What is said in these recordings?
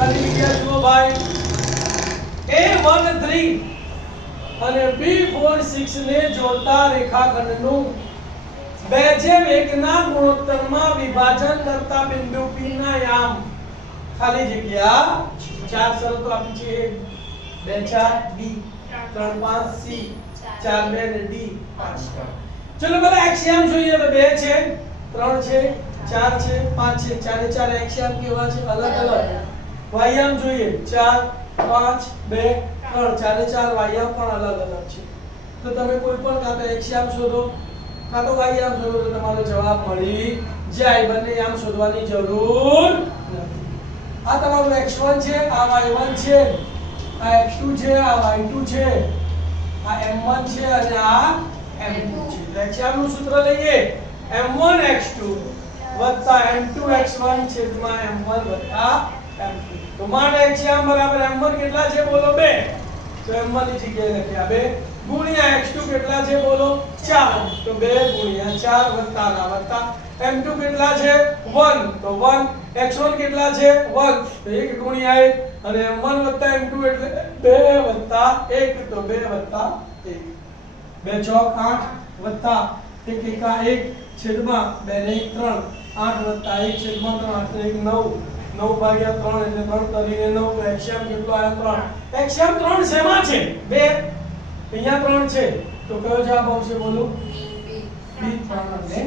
ખાલી જગ્યા જુઓ ભાઈ A13 અને B46 ને જોડતા રેખાખંડનું 2:1 ના ગુણોત્તરમાં વિભાજન કરતા બિંદુ P ના યામ ખાલી જગ્યા ચાર શરતો આપી છે 2 4 D 3 5 C 4 2 ને D 5 ચલો પેલા એક્સિયમ જોઈએ તો 2 છે 3 છે 4 છે 5 છે ચારે ચાર એક્સિયમ કેવા છે અલગ અલગ વાયામ જોઈએ 4 5 2 3 ચારે ચાર વાયામ પણ અલગ અલગ છે તો તમે કોઈ પણ કાં તો એક્સિયમ શોધો કાં તો વાયામ શોધો તો તમારો જવાબ મળી જાય બંને યામ શોધવાની જરૂર નથી આ તમારું x1 છે આ y1 છે આ x2 છે આ y2 છે આ m1 છે અને આ m2 છે તો એક્સિયમનું સૂત્ર લઈએ m1x2 m2x1 છેદમાં m1 m2 તો માન એક્સિયમ બરાબર m1 કેટલા છે બોલો 2 તો m1 ની જગ્યાએ લખ્યા 2 ગુણ્યા x2 કેટલા છે બોલો 4 તો 2 ગુણ્યા 4 વત્તા ના વત્તા m2 કેટલા છે 1 તો 1 x1 કેટલા છે 1 તો 1 ગુણ્યા 1 અને m1 વત્તા m2 એટલે 2 વત્તા 1 તો 2 વત્તા 1 2 ચોક 8 વત્તા 1 એકા 1 છેદમાં 2 ને 1 3 8 વત્તા 1 છેદમાં 3 8 ને 1 9 9 ભાગ્યા 3 એટલે 3 કરીને 9 તો એક્સિયમ કેટલો આવ્યો 3 એક્સિયમ 3 શેમાં છે 2 અહીંયા 3 છે તો કયો જવાબ આવશે બોલો B3 અને 5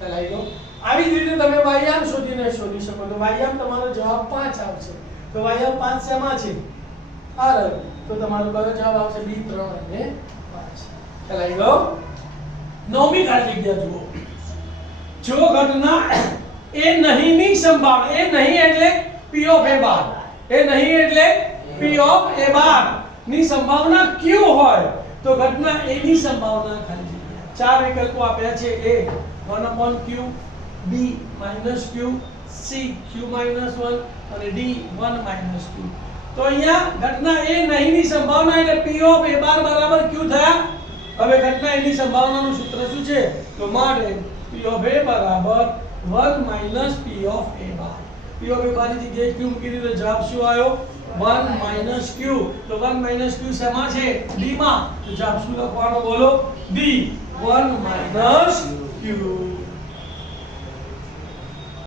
ચલાઈ લો આવી જ રીતે તમે વાયામ શોધી શકો તો વાયામ તમારો જવાબ 5 આવશે તો વાયામ 5 શેમાં છે આ રહ્યો તો તમારો કયો જવાબ આવશે B3 અને 5 ચલાઈ લો નવમી ખાલી જગ્યા જુઓ જો ઘટના એ નહીંની સંભાવના એ નહીં એટલે P of A બાર એ નહીં એટલે P of A બાર ની સંભાવના q હોય તો ઘટના A ની સંભાવના ખાલી જગ્યા ચાર વિકલ્પો આપ્યા છે A 1/q B - q C q - 1 અને D 1 - q તો અહીંયા ઘટના A નહીં ની સંભાવના એટલે P of A બાર બરાબર q થયા હવે ઘટના A ની સંભાવનાનું સૂત્ર શું છે તો માટે P of A બરાબર 1 - P of A bar P of A બાર ની જગ્યાએ q મૂકી દીધો જવાબ શું આવ્યો 1 - q તો 1 - q શેમાં છે D માં તો જવાબ શું લખવાનો બોલો D 1 - q